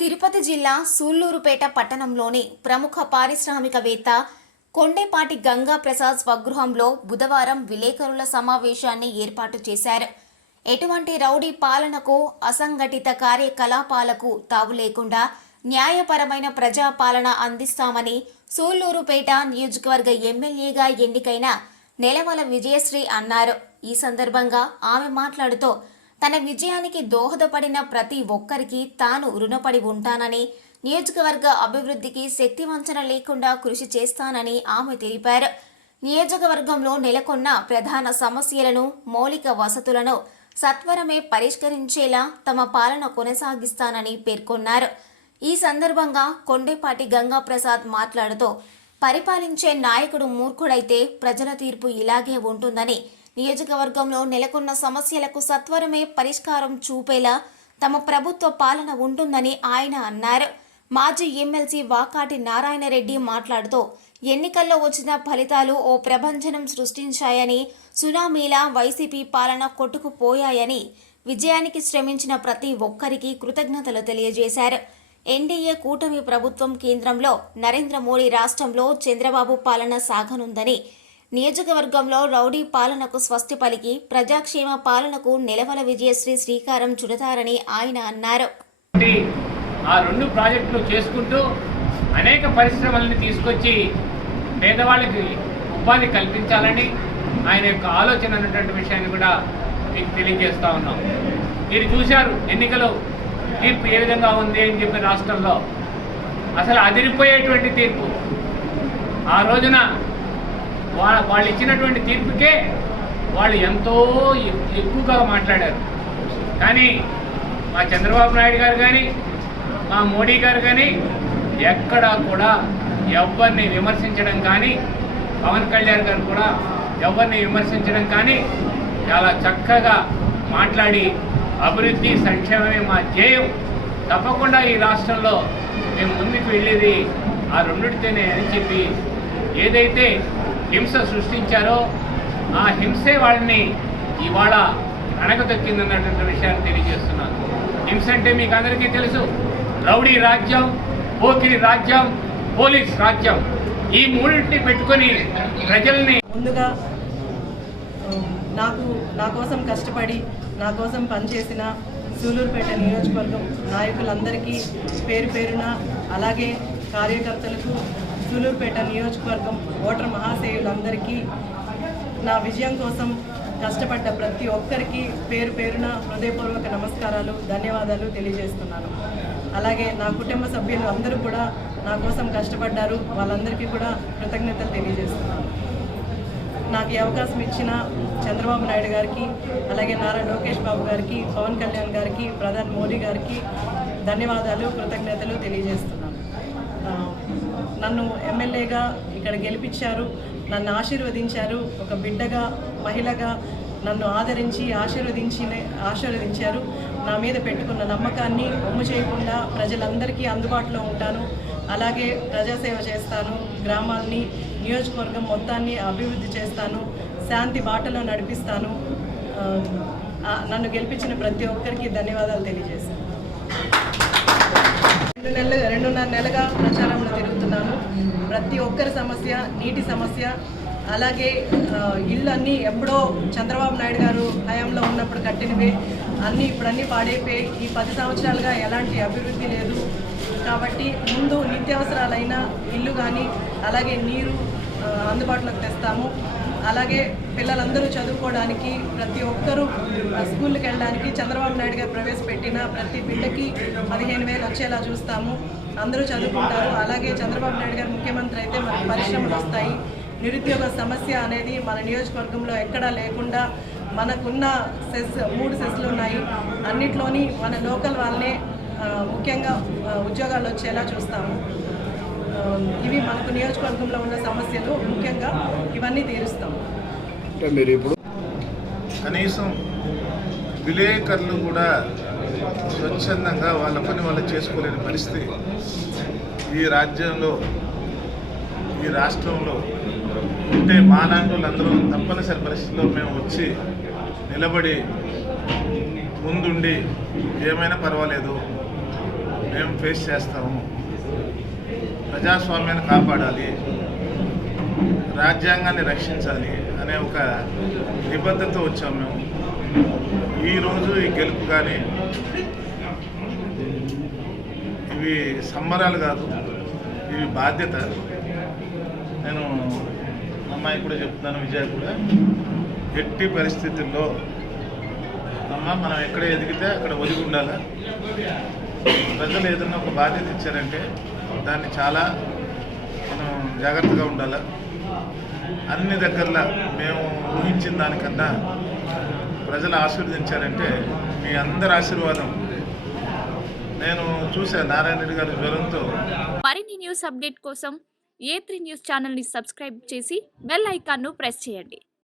తిరుపతి జిల్లా సూళ్ళూరుపేట పట్టణంలోని ప్రముఖ పారిశ్రామికవేత్త కొండేపాటి గంగా ప్రసాద్ స్వగృహంలో బుధవారం విలేకరుల సమావేశాన్ని ఏర్పాటు చేశారు. ఎటువంటి రౌడీ పాలనకు అసంఘటిత కార్యకలాపాలకు తావు లేకుండా న్యాయపరమైన ప్రజాపాలన అందిస్తామని సూళ్ళూరుపేట నియోజకవర్గ ఎమ్మెల్యేగా ఎన్నికైన నెలవల విజయశ్రీ అన్నారు. ఈ సందర్భంగా ఆమె మాట్లాడుతూ తన విజయానికి దోహదపడిన ప్రతి ఒక్కరికి తాను రుణపడి ఉంటానని నియోజకవర్గ అభివృద్ధికి శక్తివంచన లేకుండా కృషి చేస్తానని ఆమె తెలిపారు. నియోజకవర్గంలో నెలకొన్న ప్రధాన సమస్యలను మౌలిక వసతులను సత్వరమే పరిష్కరించేలా తమ పాలన కొనసాగిస్తానని పేర్కొన్నారు. ఈ సందర్భంగా కొండేపాటి గంగాప్రసాద్ మాట్లాడుతూ పరిపాలించే నాయకుడు మూర్ఖుడైతే ప్రజల తీర్పు ఇలాగే ఉంటుందని నియోజకవర్గంలో నెలకొన్న సమస్యలకు సత్వరమే పరిష్కారం చూపేలా తమ ప్రభుత్వ పాలన ఉంటుందని ఆయన అన్నారు. మాజీ ఎమ్మెల్సీ వాకాటి నారాయణరెడ్డి మాట్లాడుతూ ఎన్నికల్లో వచ్చిన ఫలితాలు ఓ ప్రభంజనం సృష్టించాయని సునామీలా వైసీపీ పాలన కొట్టుకుపోయాయని విజయానికి శ్రమించిన ప్రతి ఒక్కరికి కృతజ్ఞతలు తెలియజేశారు. ఎన్డీఏ కూటమి ప్రభుత్వం కేంద్రంలో నరేంద్ర మోడీ రాష్ట్రంలో చంద్రబాబు పాలన సాగనుందని. నియోజకవర్గంలో రౌడీ పాలనకు స్వస్తి పలికి ప్రజాక్షేమ పాలనకు నిలవల విజయశ్రీ శ్రీకారం చుడతారని ఆయన అన్నారు. ఆ రెండు ప్రాజెక్టులు చేసుకుంటూ అనేక పరిశ్రమలను తీసుకొచ్చి పేదవాళ్ళకి ఉపాధి కల్పించాలని ఆయన యొక్క ఆలోచన అన్నటువంటి విషయాన్ని కూడా మీకు తెలియజేస్తా ఉన్నాం. మీరు చూశారు ఎన్నికలు తీర్పు ఏ విధంగా ఉంది అని చెప్పి రాష్ట్రంలో అసలు అదిరిపోయేటువంటి తీర్పు. ఆ రోజున వాళ్ళ వాళ్ళు ఇచ్చినటువంటి తీర్పుకే వాళ్ళు ఎంతో ఎ- ఎక్కువగా మాట్లాడారు. కానీ మా చంద్రబాబు నాయుడు గారు కానీ మా మోడీ గారు కానీ ఎక్కడా కూడా ఎవరిని విమర్శించడం కానీ పవన్ కళ్యాణ్ గారు కూడా ఎవరిని విమర్శించడం కానీ చాలా చక్కగా మాట్లాడి అభివృద్ధి సంక్షేమమే మా ధ్యేయం. తప్పకుండా ఈ రాష్ట్రంలో మేము ముందుకు వెళ్ళేది ఆ రెండిటితోనే అని చెప్పి ఏదైతే హింస సృష్టించారో ఆ హింసే వాళ్ళని ఇవాళ అణగదొక్కిందన్నటువంటి విషయాన్ని తెలియజేస్తున్నాను. హింస అంటే మీకు అందరికీ తెలుసు. రౌడీ రాజ్యం పోకిరి రాజ్యం పోలీస్ రాజ్యం ఈ మూడింటిని పెట్టుకొని ప్రజల్ని ముందుగా నాకు నా కోసం కష్టపడి నా కోసం పనిచేసిన సూలూరుపేట నియోజకవర్గం నాయకులందరికీ పేరు పేరున అలాగే కార్యకర్తలకు సూలూరుపేట నియోజకవర్గం ఓటర్ మహాశయులందరికీ నా విజయం కోసం కష్టపడ్డ ప్రతి ఒక్కరికి పేరు పేరున హృదయపూర్వక నమస్కారాలు ధన్యవాదాలు తెలియజేస్తున్నాను. అలాగే నా కుటుంబ సభ్యులు అందరూ కూడా నా కోసం కష్టపడ్డారు. వాళ్ళందరికీ కూడా కృతజ్ఞతలు తెలియజేస్తున్నాను. నాకు ఈ అవకాశం ఇచ్చిన చంద్రబాబు నాయుడు గారికి అలాగే నారా లోకేష్ బాబు గారికి పవన్ కళ్యాణ్ గారికి ప్రధాని మోడీ గారికి ధన్యవాదాలు కృతజ్ఞతలు తెలియజేస్తున్నాను. నన్ను ఎమ్మెల్యేగా ఇక్కడ గెలిపించారు నన్ను ఆశీర్వదించారు ఒక బిడ్డగా మహిళగా నన్ను ఆదరించి ఆశీర్వదించి ఆశీర్వదించారు. నా మీద పెట్టుకున్న నమ్మకాన్ని ఒమ్ము చేయకుండా ప్రజలందరికీ అందుబాటులో ఉంటాను. అలాగే ప్రజాసేవ చేస్తాను. గ్రామాల్ని నియోజకవర్గం మొత్తాన్ని అభివృద్ధి చేస్తాను శాంతి బాటలో నడిపిస్తాను. నన్ను గెలిపించిన ప్రతి ఒక్కరికి ధన్యవాదాలు తెలియజేస్తాను. రెండు నెలలు రెండున్నర నెలగా ప్రచారంలో తిరుగుతున్నాను. ప్రతి ఒక్కరి సమస్య నీటి సమస్య అలాగే ఇళ్ళన్నీ అన్నీ ఎప్పుడో చంద్రబాబు నాయుడు గారు హయాంలో ఉన్నప్పుడు కట్టినవే. అన్నీ ఇప్పుడు అన్నీ పాడైపోయి ఈ పది సంవత్సరాలుగా ఎలాంటి అభివృద్ధి లేదు. కాబట్టి ముందు నిత్యావసరాలైన ఇల్లు కానీ అలాగే నీరు అందుబాటులోకి తెస్తాము. అలాగే పిల్లలందరూ చదువుకోవడానికి ప్రతి ఒక్కరూ స్కూల్కి వెళ్ళడానికి చంద్రబాబు నాయుడు గారు ప్రవేశపెట్టిన ప్రతి బిడ్డకి పదిహేను వేలు వచ్చేలా చూస్తాము. అందరూ చదువుకుంటారు. అలాగే చంద్రబాబు నాయుడు గారు ముఖ్యమంత్రి అయితే మనకు పరిశ్రమలు వస్తాయి. నిరుద్యోగ సమస్య అనేది మన నియోజకవర్గంలో ఎక్కడా లేకుండా మనకున్న సెస్ మూడు సెస్లు ఉన్నాయి. అన్నిట్లోని మన లోకల్ వాళ్ళనే ముఖ్యంగా ఉద్యోగాలు వచ్చేలా చూస్తాము. ఇవి మనకు నియోజకవర్గంలో ఉన్న సమస్యలు ముఖ్యంగా ఇవన్నీ తీరుస్తాం. అంటే మీరు ఇప్పుడు కనీసం విలేకరులు కూడా స్వచ్ఛందంగా వాళ్ళ పని వాళ్ళు చేసుకోలేని పరిస్థితి ఈ రాజ్యంలో ఈ రాష్ట్రంలో ఉంటే మా లాంటి వాళ్ళందరూ తప్పనిసరి పరిస్థితుల్లో మేము వచ్చి నిలబడి ముందుండి ఏమైనా పర్వాలేదు మేము ఫేస్ చేస్తాము. ప్రజాస్వామ్యాన్ని కాపాడాలి రాజ్యాంగాన్ని రక్షించాలి అనే ఒక నిబద్ధతతో వచ్చాము మేము. ఈరోజు ఈ గెలుపు కానీ ఇవి సంబరాలు కాదు ఇవి బాధ్యత. నేను అమ్మాయి కూడా చెప్తున్నాను విజయ్ కూడా. ఎట్టి పరిస్థితుల్లో అమ్మ మనం ఎక్కడ ఎదిగితే అక్కడ ఒదిగి ఉండాలి? ప్రజలు ఏదన్నా ఒక బాధ్యత ఇచ్చారంటే దాన్ని చాలా మనం జాగ్రత్తగా ఉండాలి. అన్ని దగ్గరలా మేము ఊహించిన దానికన్నా ప్రజలు ఆశీర్వదించారంటే మీ అందరి ఆశీర్వాదం నేను చూశాను నారాయణ రెడ్డి గారి జ్వరంతో మరిన్ని న్యూస్ అప్డేట్ కోసం ఏ త్రీ న్యూస్ ఛానల్ని సబ్స్క్రైబ్ చేసి బెల్ ఐకాన్ను ప్రెస్ చేయండి.